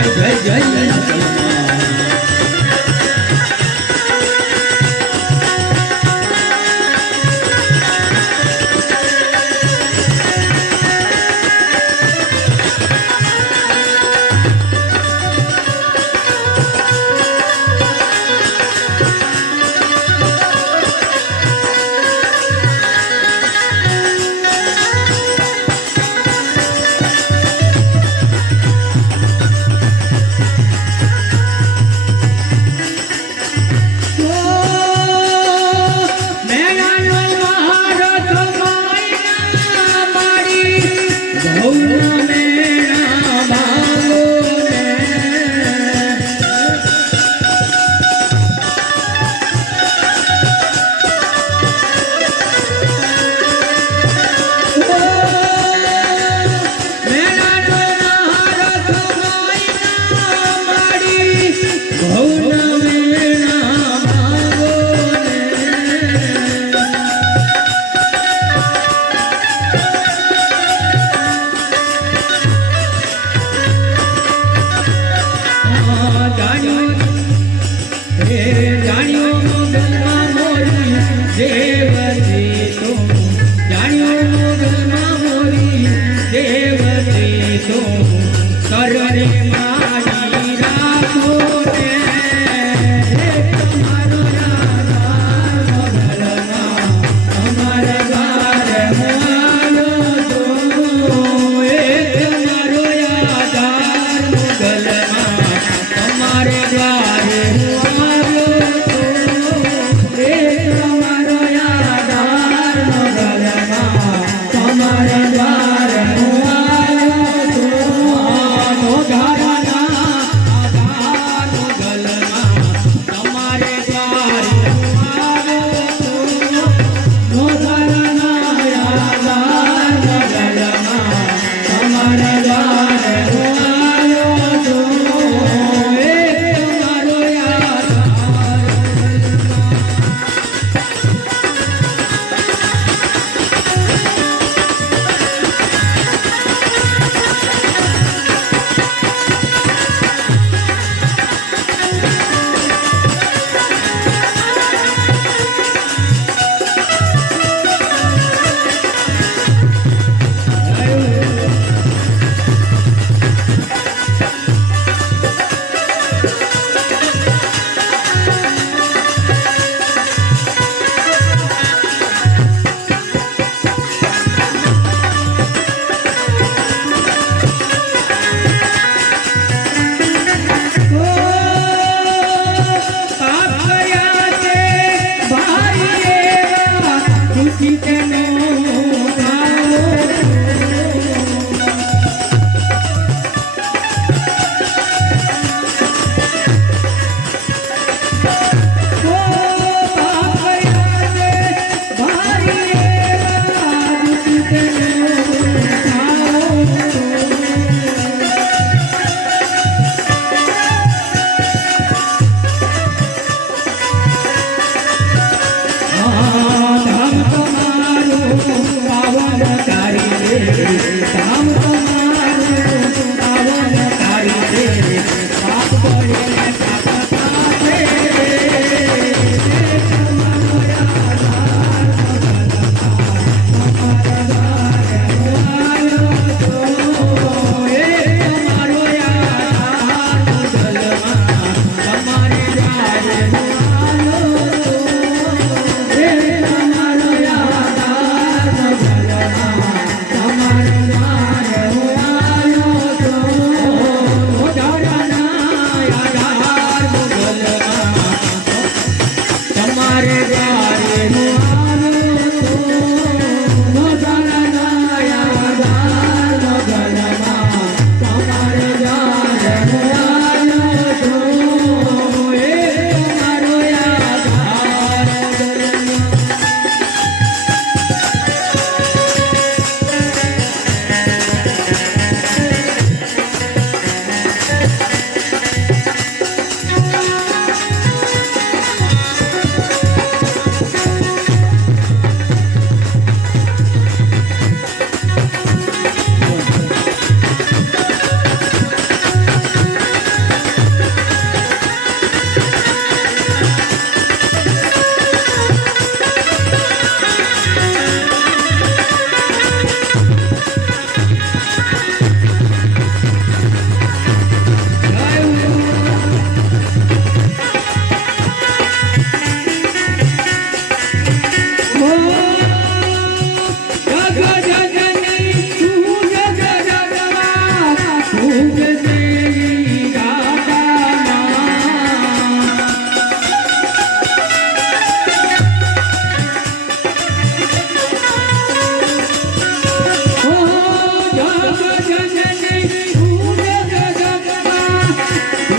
圆圆圆圆圆。